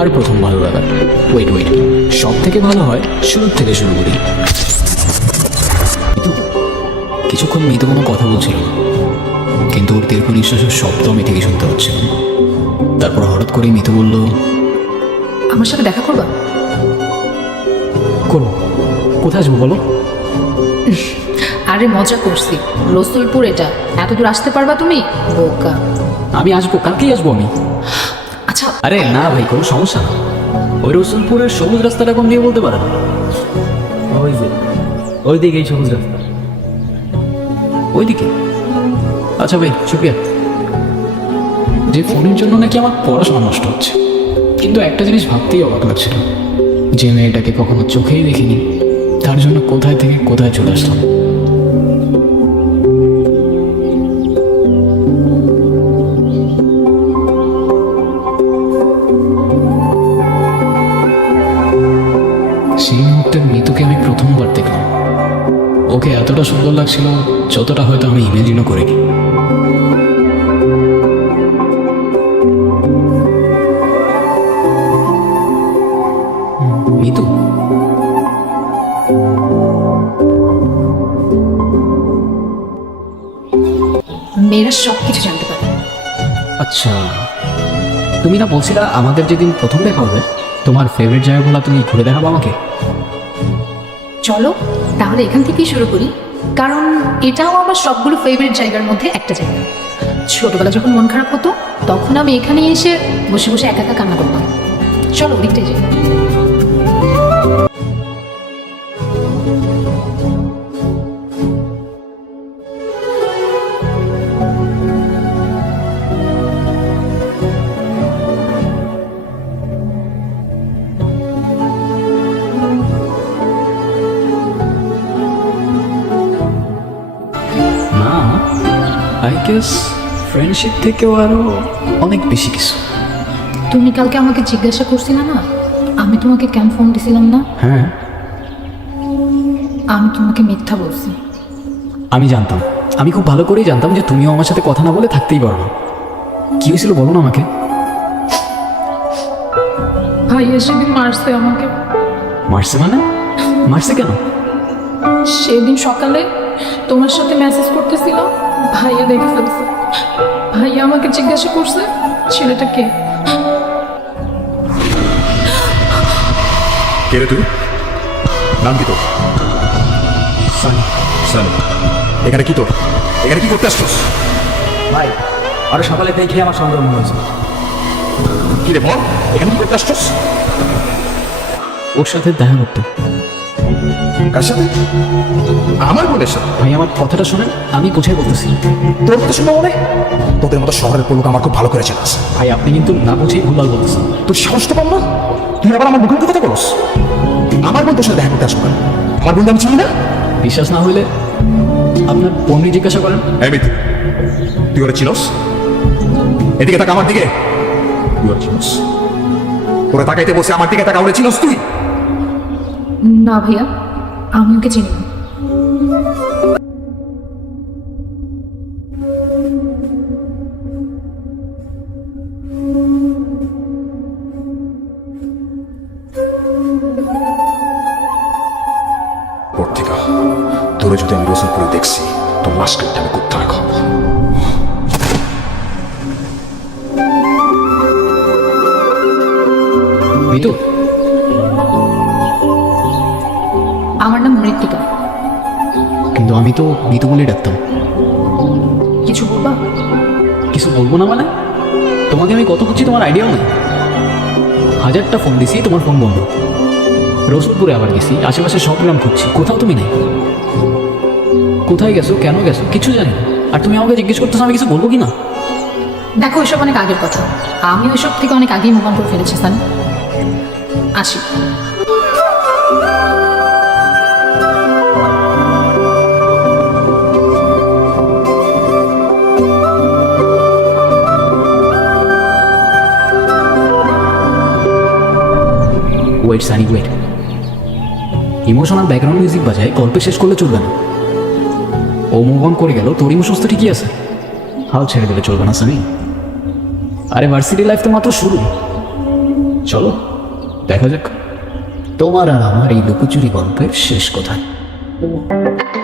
আর প্রথম ভালো লাগা। ওয়েট ওয়েট, সব থেকে ভালো হয় শুরুর থেকে শুরু করি। কিছুক্ষণ মিতু কোনো কথা বলছিল না, কিন্তু ওর দীর্ঘ নিঃশ্বাসের শব্দ আমি ঠিকই শুনতে পাচ্ছিলাম। তারপর হঠাৎ করে মিতু বলল, আমার সাথে দেখা করবা? করবো। কোথায় আসবো বলো? আরে মজা করছি, রসুলপুর এটা, এত দূর আসতে পারবা তুমি? বোকা। আমি আসবো, কালকেই আসবো আমি। আচ্ছা আরে না ভাই, কোনো সমস্যা না। ওই রসুলপুরের সবুজ রাস্তাটা কোন দিয়ে বলতে পারেন? ওই যে ওই দিকে, এই সবুজ রাস্তা ওইদিকে। আচ্ছা ভাই, শুক্রিয়া। যে ফোনের জন্য নাকি আমার পড়াশোনা নষ্ট হচ্ছে, কিন্তু একটা জিনিস ভাবতেই অবাক লাগছিল, যে মেয়েটাকে কখনো চোখেই দেখিনি, তার জন্য কোথায় থেকে কোথায় চলে আসলাম। সেই মুহূর্তে মিতুকে আমি প্রথমবার দেখলাম। ওকে এতটা সুন্দর লাগছিল যতটা হয়তো আমি ইমেজিনও করিনি। মিতু, মেয়েরা সব কিছু জানতে পারে। আচ্ছা তুমি না বলছিলা আমাদের যেদিন প্রথম দেখা হবে তোমার ফেভারিট জায়গাগুলো তুমি ঘুরে দেখাবো আমাকে? চলো তাহলে এখান থেকেই শুরু করি, কারণ এটাও আমার সবগুলো ফেভারিট জায়গার মধ্যে একটা জায়গা। ছোটবেলা যখন মন খারাপ হতো তখন আমি এখানে এসে বসে বসে একা একা কান্না করতাম। চলো ওদিকটাই যাই। না, আই গেস ফ্রেন্ডশিপ থেকেও আরো অনেক বেশি কিছু। তুমি কালকে আমাকে জিজ্ঞাসা করছিলে না আমি তোমাকে কেন ফোন দিছিলাম না? হ্যাঁ, আমি তোমাকে মিথ্যা বলছি। আমি জানতাম, আমি খুব ভালো করেই জানতাম যে তুমিও আমার সাথে কথা না বলে থাকতেই পারো না। কি হয়েছিল বলো না আমাকে। ভাইয়া সেদিন মারছে আমাকে। মারছে মানে? মারছে কেন? সেদিন সকালে তোমার সাথে মেসেজ করতেছিলাম, ভাইয়া দেখে ফেলছে। ভাইয়া আমাকে জিজ্ঞাসা করছে ছেলেটা কে। কে রে তুই? নাম কি তোর? সানি। সানি, এখানে কি তোর? এখানে কি করতে আসছিস? ভাই, আরো সকালে দেখে আমার সন্দেহ মনে হচ্ছে। কি রে বল, এখানে কি করতে আসছিস? ওর সাথে দেখা করতে। কার সাথে? আমার বোনের সাথে? ভাই আমার কথাটা শোনেন, আমি কোথায় বলতেছি। তোর কথা শুনবো মনে? তোদের মতো শহরের লোক আমার খুব ভালো করে চেনাস। ভাই আপনি কিন্তু না বুঝেই ভুলভাল বলতেছেন। তোর সাহস তো কম না, তুই আবার আমার মুখে কথা বলস। আমার বোন তোর সাথে দেখা করতে আসবো কেন? আমার বোন আমি চিনি না? বিশ্বাস না হলে আপনার বোনকে জিজ্ঞাসা করেন। এই মিথি, তুই ওরা চিনস? এদিকে তাকা আমার দিকে। তুই ওরা চিনস? তোরা তাকাইতে বসে আমার দিকে তাকা, ওরা চিনস তুই? না ভাইয়া, আমি ওকে চিনি না। পত্রিকা তোরে যদি আমি রসুলপুরে দেখছি তোর লাশ কাটতে আমি কুত্তা খাবো। মিতু, আমার নাম মৃত্তিকা। কিন্তু আমি তো মিতু বলেই ডাকতাম। কিছু বলবা? কিছু বলবো না মানে? তোমাকে আমি কত খুঁজছি তোমার আইডিয়াও নেই। 1000টা ফোন দিছি, তোমার ফোন বন্ধ। রসুলপুরে আবার গেছি, আশেপাশে সব গ্রাম খুঁজছি, কোথাও তুমি নেই। কোথায় গেছো, কেন গেছো কিছু জানি না। আর তুমি আমাকে জিজ্ঞেস করতেছো আমি কিছু বলবো কি না? দেখো ওইসব অনেক আগের কথা, আমি ওইসব থেকে অনেক আগেই মুভ অন করে ফেলেছি সানি। আসি। Wait Sunny wait, emotional background music বাজায় গল্প শেষ করলে চলবে না। ও মুভ অন করে গেল, তোর ইমোশনস তো ঠিকই আছে, হাল ছেড়ে দিলে চলবে না সানি। আরে ভার্সিটি লাইফ তো মাত্র শুরু, চলো দেখা যাক তোমার আর আমার এই লুকোচুরি গল্পের শেষ কোথায়।